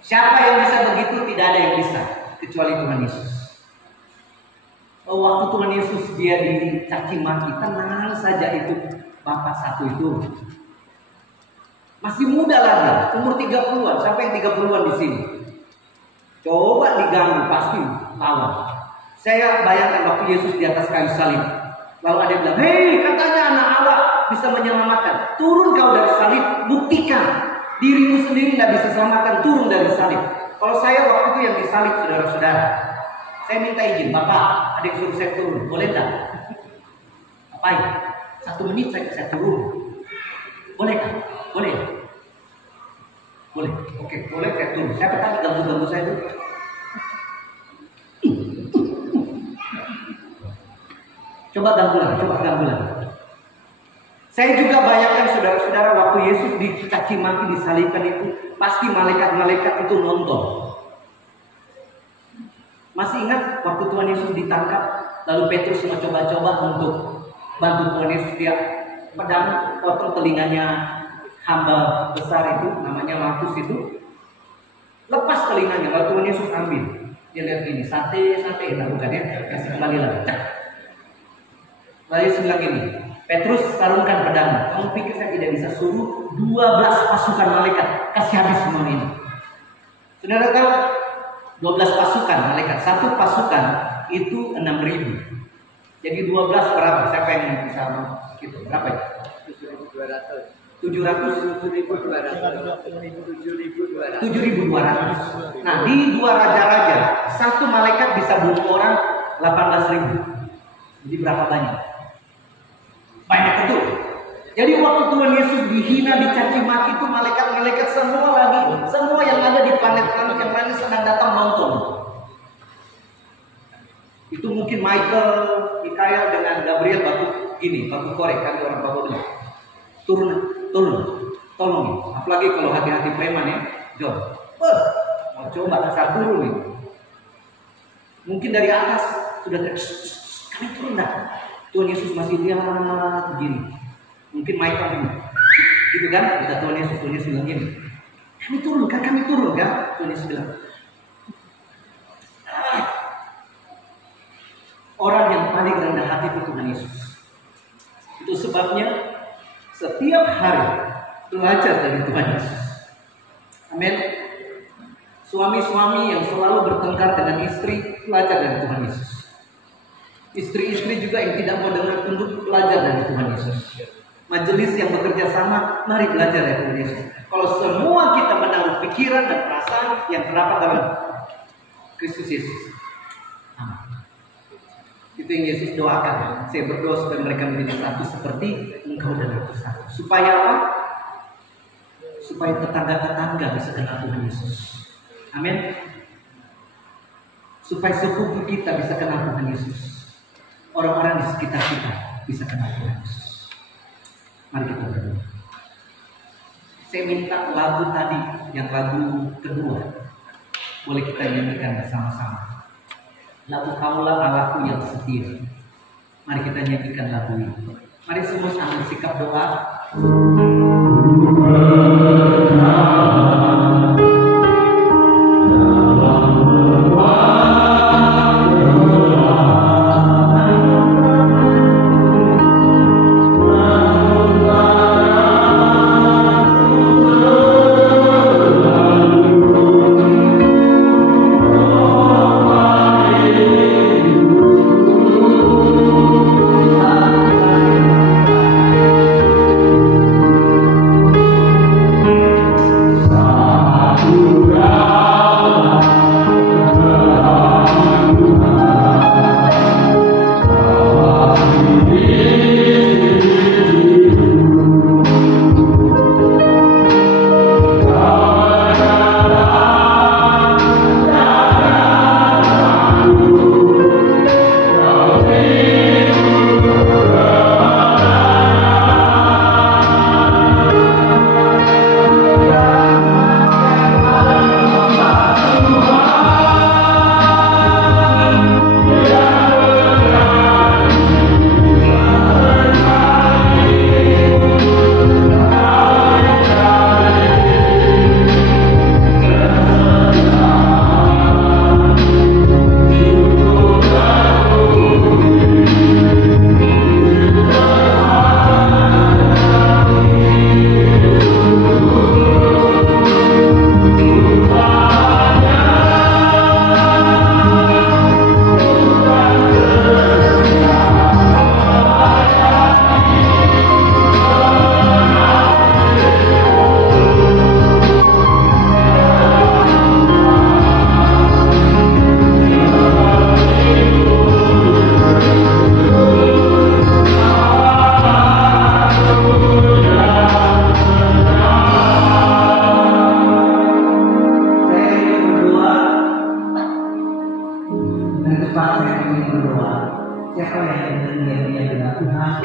Siapa yang bisa begitu? Tidak ada yang bisa kecuali Tuhan Yesus. Waktu Tuhan Yesus dia dicaci maki, tenang saja itu Bapak satu itu. Masih muda lagi, umur 30-an, sampai 30-an di sini. Coba diganggu pasti lawan. Saya bayangkan waktu Yesus di atas kayu salib. Lalu ada yang bilang, hei, katanya anak Allah bisa menyelamatkan. Turun kau dari salib, buktikan. Dirimu sendiri tidak bisa selamatkan, turun dari salib. Kalau saya waktu itu yang disalib, saudara-saudara, saya minta izin, Bapak, ada yang suruh saya turun, boleh tidak? Apain? 1 menit saya turun. Boleh kan? Boleh. Boleh. Oke, boleh saya turun. Saya tadi ganggu-ganggu saya dulu. Coba ganggu lagi. Saya juga bayangkan saudara-saudara waktu Yesus dicaci maki, disalibkan itu, pasti malaikat-malaikat itu nonton. Masih ingat waktu Tuhan Yesus ditangkap, lalu Petrus mencoba-coba untuk bantu Tuhan Yesus, dia pedang potong telinganya hamba besar itu, namanya Malkus itu, lepas telinganya, lalu Tuhan Yesus ambil. Dia lihat ini, sate, nah bukan ya, kasih kembali lagi. Lalu Yesus bilang gini, Petrus sarungkan pedangmu. Kamu pikir saya tidak bisa suruh 12 pasukan malaikat kasih habis semua ini? Saudara tahu 12 pasukan malaikat, satu pasukan itu 6.000. Jadi 12 berapa? Siapa yang bisa gitu? Berapa ya? 7.200. Nah, di dua raja-raja, satu malaikat bisa bunuh orang 18.000. Jadi berapa banyak? Banyak betul. Jadi waktu Tuhan Yesus dihina, dicaci maki itu malaikat-malaikat semua lagi, semua yang ada di planet-planet yang lain sedang datang nonton. Itu mungkin Michael, Mikael dengan Gabriel batu korek, kami orang Papua bilang. Tolong. Apalagi kalau hati-hati preman ya, John. Mau coba asal turun nih. Mungkin dari atas sudah kami turun dah. Tuhan Yesus masih lihat begini. Mungkin Michael ini, gitu kan? Kita Tuhan Yesus bilang gini. Kami turun kan? Tuhan Yesus bilang. Orang yang paling rendah hati itu Tuhan Yesus. Itu sebabnya setiap hari belajar dari Tuhan Yesus. Amin. Suami-suami yang selalu bertengkar dengan istri, belajar dari Tuhan Yesus. Istri-istri juga yang tidak mau dengar tunduk, belajar dari Tuhan Yesus. Majelis yang bekerja sama, mari belajar dari Tuhan Yesus. Kalau semua kita menaruh pikiran dan perasaan yang terdapat dalam Kristus Yesus. Amin. Itu yang Yesus doakan. Saya berdoa supaya mereka menjadi satu seperti engkau dan aku satu. Supaya apa? Supaya tetangga-tetangga bisa kenal Tuhan Yesus. Amin. Supaya sepupu kita bisa kenal Tuhan Yesus. Orang-orang di sekitar kita bisa kenal Tuhan Yesus. Mari kita berdoa. Saya minta lagu tadi, yang lagu kedua, boleh kita nyanyikan bersama-sama. Lagu Kaulah Allahku yang setia. Mari kita nyanyikan lagu ini. Mari semua ambil sikap doa. Siapa yang ingin dia dengan Tuhan?